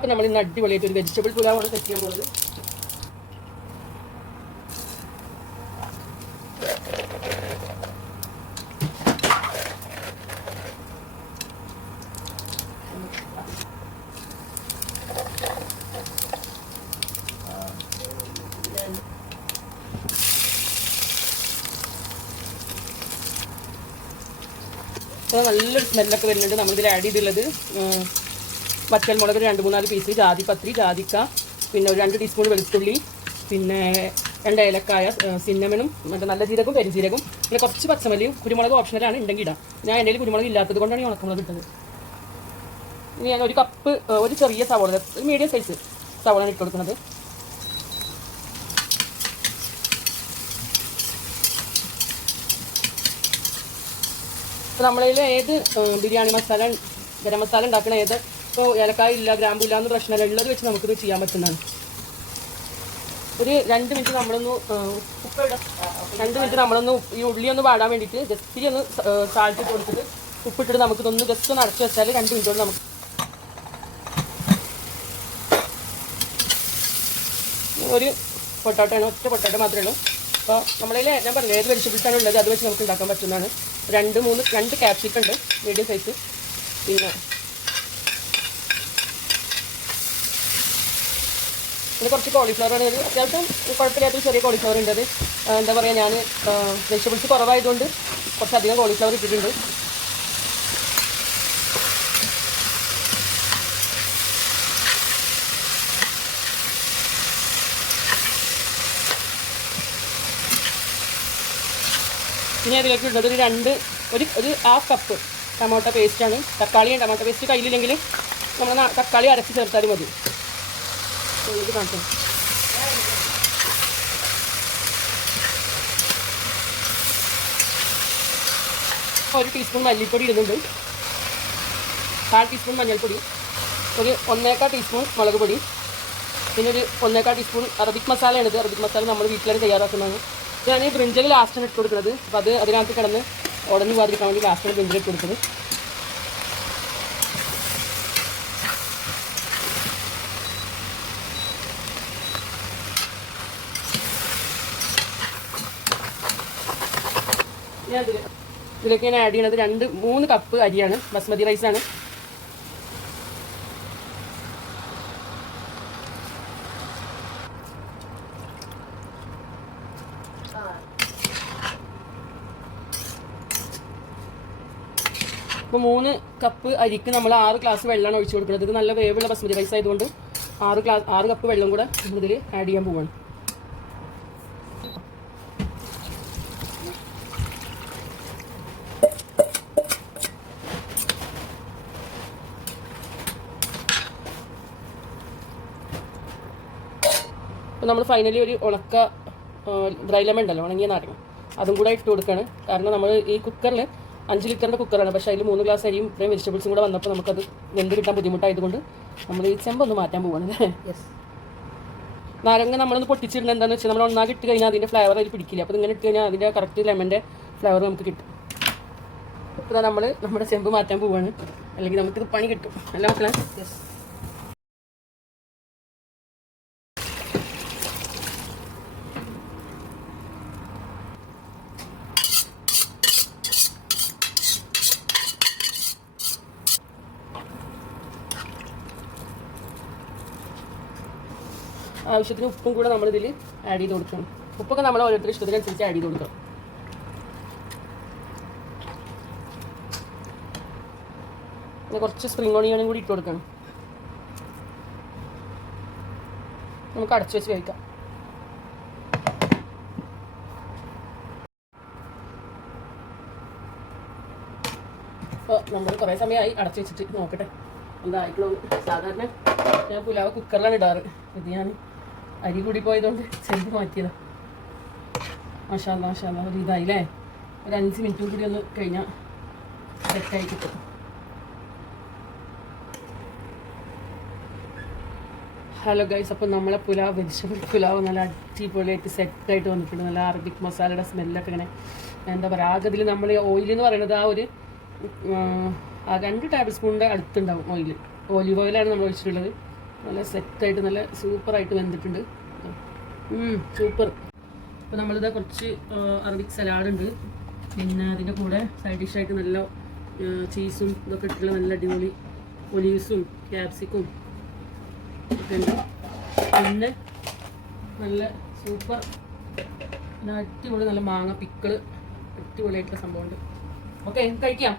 അപ്പോൾ നമ്മൾ ഇന്ന് അടിപൊളിയായിട്ട് ഒരു വെജിറ്റബിൾ പുലാവാണ് സെറ്റ് ചെയ്യാൻ പോകുന്നത്. അപ്പോൾ നല്ലൊരു സ്മെല്ലൊക്കെ വരുന്നുണ്ട്. നമ്മളിതിൽ ആഡ് ചെയ്തുള്ളത് വറ്റൽമുളക് 2-3 പീസ്, ജാതിപത്രി, ജാതിക്ക, പിന്നെ ഒരു 2 ടീസ്പൂൺ വെളുത്തുള്ളി, പിന്നെ 2 ഏലക്കായ, സിന്നമനും മറ്റേ നല്ല ജീരകവും പെരുംജീരകവും, പിന്നെ കുറച്ച് പച്ചമല്ലിയും. കുരുമുളക് ഓപ്ഷണലാണ്, ഉണ്ടെങ്കിൽ ഇടാം. ഞാൻ എൻ്റെ കയ്യിൽ കുരുമുളക് ഇല്ലാത്തത് കൊണ്ടാണ് ഈ ഉണക്കമുളക് ഇട്ടത്. ഇനി ഞാൻ ഒരു കപ്പ്, ഒരു ചെറിയ സവോള, ഒരു മീഡിയം സൈസ് സവോളാണ് ഇട്ട് കൊടുക്കുന്നത്. അപ്പോൾ നമ്മളതിൽ ഏത് ബിരിയാണി മസാല, ഗരം മസാല ഉണ്ടാക്കണ ഏത്, ഇപ്പോൾ ഏലക്കായ ഇല്ല, ഗ്രാമ്പു ഇല്ല എന്ന് പ്രശ്നമല്ല, ഉള്ളത് വെച്ച് നമുക്കിത് ചെയ്യാൻ പറ്റുന്നതാണ്. ഒരു 2 മിനിറ്റ് നമ്മളൊന്ന് 2 മിനിറ്റ് നമ്മളൊന്ന് ഈ ഉള്ളി ഒന്ന് വാടാൻ വേണ്ടിയിട്ട് ജസ്റ്റ് ഒന്ന് സാൾട്ട് കൊടുത്തിട്ട് ഉപ്പിട്ടിട്ട് നമുക്കിതൊന്ന് ജസ്റ്റ് ഒന്ന് അടച്ചു വെച്ചാൽ 2 മിനിറ്റ് കൊണ്ട് നമുക്ക് ഒരു പൊട്ടാട്ടോയാണ്, ഒറ്റ പൊട്ടാട്ടോ മാത്രമേ ഉള്ളൂ. അപ്പോൾ നമ്മളതിൽ ഞാൻ പറഞ്ഞത് ഏത് വെജിറ്റബിൾസാണ് ഉള്ളത് അത് വെച്ച് നമുക്ക് ഉണ്ടാക്കാൻ പറ്റുന്നതാണ്. 2 ക്യാപ്സിക്കം ഉണ്ട്, മീഡിയം സൈസ്. പിന്നെ കുറച്ച് കോളിഫ്ലവർ ആണ്. അത്യാവശ്യം കുഴപ്പമില്ലാത്തൊരു ചെറിയ കോളിഫ്ലവർ ഉണ്ട്. അത് എന്താ പറയുക, ഞാൻ വെജിറ്റബിൾസ് കുറവായതുകൊണ്ട് കുറച്ചധികം കോളിഫ്ലവർ ഇട്ടിട്ടുണ്ട്. പിന്നെ അതിലേക്ക് ഇടുന്നത് ഒരു 1/2 കപ്പ് ടൊമാറ്റോ പേസ്റ്റാണ്. തക്കാളിയും ടൊമാറ്റോ പേസ്റ്റ് കയ്യിലില്ലെങ്കിൽ നമ്മൾ തക്കാളി അരച്ച് ചേർത്താലും മതി. ഇത് കാണിച്ചു. 1 ടീസ്പൂൺ മല്ലിപ്പൊടി ഇടുന്നുണ്ട്, 1/4 ടീസ്പൂൺ മഞ്ഞൾപ്പൊടി, ഒരു 1/4 ടീസ്പൂൺ മുളക് പൊടി, പിന്നെ ഒരു 1/4 ടീസ്പൂൺ അറബിക് മസാലയാണിത്. അറബിക് മസാല നമ്മൾ വീട്ടിലാണ് തയ്യാറാക്കുന്നതാണ്. ഞാൻ ഈ ബ്രിഞ്ചൽ ലാസ്റ്റാണ് ഇട്ട് കൊടുക്കുന്നത്. അപ്പോൾ അത് അതിനകത്ത് കിടന്ന് ഉടഞ്ഞു പോകാതിരിക്കാൻ വേണ്ടി ലാസ്റ്റാണ് ബ്രിഞ്ചൽ ഇട്ട് കൊടുക്കുന്നത്. ഇതിലേക്ക് ഞാൻ ആഡ് ചെയ്യണത് 3 കപ്പ് അരിയാണ്, ബസ്മതി റൈസാണ്. ഇപ്പോൾ 3 കപ്പ് അരിക്ക് നമ്മൾ 6 ഗ്ലാസ് വെള്ളമാണ് ഒഴിച്ചു കൊടുക്കുന്നത്. ഇത് നല്ല വേവുള്ള ബസ്മതി റൈസ് ആയതുകൊണ്ട് 6 കപ്പ് വെള്ളം കൂടെ നമ്മളിതിൽ ആഡ് ചെയ്യാൻ പോവുകയാണ്. അപ്പോൾ നമ്മൾ ഫൈനലി ഒരു ഉണക്ക ഡ്രൈ ലെമൺ ഉണ്ടല്ലോ, ഉണങ്ങിയ നാരങ്ങ, അതും കൂടെ ഇട്ട് കൊടുക്കുകയാണ്. കാരണം നമ്മൾ ഈ കുക്കറിൽ 5 ലിറ്ററിൻ്റെ കുക്കറാണ്, പക്ഷേ അതിൽ 3 ഗ്ലാസ് അരിയും ഇത്രയും വെജിറ്റബിൾസും കൂടെ വന്നപ്പോൾ നമുക്കത് വെന്ത് കിട്ടാൻ ബുദ്ധിമുട്ടായതുകൊണ്ട് നമ്മൾ ഈ ചെമ്പൊന്ന് മാറ്റാൻ പോവുകയാണ്. നാരങ്ങ നമ്മളൊന്ന് പൊട്ടിച്ചിടുന്നത് എന്താണെന്ന് വെച്ചാൽ നമ്മൾ ഒന്നാകെ ഇട്ട് കഴിഞ്ഞാൽ അതിൻ്റെ ഫ്ലേവർ അതിൽ പിടിക്കില്ല. അപ്പോൾ ഇങ്ങനെ ഇട്ട് കഴിഞ്ഞാൽ അതിൻ്റെ കറക്റ്റ് ലെമൻ്റെ ഫ്ലേവർ നമുക്ക് കിട്ടും. ഇപ്പോൾ നമ്മൾ നമ്മുടെ ചെമ്പ് മാറ്റാൻ പോവുകയാണ്, അല്ലെങ്കിൽ നമുക്കിത് പണി കിട്ടും. അല്ല മക്കളെ? ആവശ്യത്തിന് ഉപ്പും കൂടെ നമ്മളിതിൽ ആഡ് ചെയ്ത് കൊടുക്കണം. ഉപ്പൊക്കെ നമ്മൾ ഓരോരുത്തരുടെ ഇഷ്ടത്തിനനുസരിച്ച് ആഡ് ചെയ്ത് കൊടുക്കണം. പിന്നെ കുറച്ച് സ്പ്രിംഗ് ഓണിയനും കൂടി ഇട്ട് കൊടുക്കണം. നമുക്ക് അടച്ചു വെച്ച് കഴിക്കാം. അപ്പോൾ നമ്മൾ കുറേ സമയമായി അടച്ചു വെച്ചിട്ട് നോക്കട്ടെ എന്തായിട്ടുള്ളൂ. സാധാരണ ഞാൻ പുലാവ് കുക്കറിലാണ് ഇടാറ്. ഇത് ഞാൻ അരി കൂടി പോയതുകൊണ്ട് ചെമ്പ് മാറ്റിയതാണ്. മാഷാല്ലാ മാഷാല്ലാ, ഒരു ഇതായില്ലേ. ഒരു 5 മിനിറ്റും കൂടി ഒന്ന് കഴിഞ്ഞാൽ സെറ്റായി കിട്ടും. ഹലോ ഗൈസ്, അപ്പോൾ നമ്മളെ പുലാവ്, വെജിറ്റബിൾ പുലാവ് നല്ല അടിപൊളിയായിട്ട് സെറ്റായിട്ട് വന്നിട്ടുണ്ട്. നല്ല അറബിക് മസാലയുടെ സ്മെല്ലൊക്കെ ഇങ്ങനെ എന്താ പറയുക. ആകെ ഇതിൽ നമ്മൾ ഓയിൽ എന്ന് പറയുന്നത് ആ 2 ടേബിൾ സ്പൂണിൻ്റെ അടുത്തുണ്ടാവും ഓയിൽ. ഒലിവ് ഓയിലാണ് നമ്മൾ ഒഴിച്ചിട്ടുള്ളത്. നല്ല സെറ്റായിട്ട് നല്ല സൂപ്പറായിട്ട് വെന്തിട്ടുണ്ട്. സൂപ്പർ. അപ്പോൾ നമ്മളിതാ കുറച്ച് അറബിക് സലാഡുണ്ട്, പിന്നെ അതിൻ്റെ കൂടെ സൈഡ് ഡിഷായിട്ട് നല്ല ചീസും ഇതൊക്കെ ഇട്ടിട്ടുള്ള നല്ല അടിപൊളി ഒലീവ്സും ക്യാപ്സിക്കും ഒക്കെ ഉണ്ട്. പിന്നെ നല്ല സൂപ്പർ അടിപൊളി നല്ല മാങ്ങ പിക്കിള് അടിപൊളിയായിട്ടുള്ള സംഭവമുണ്ട്. ഓക്കെ കഴിക്കാം.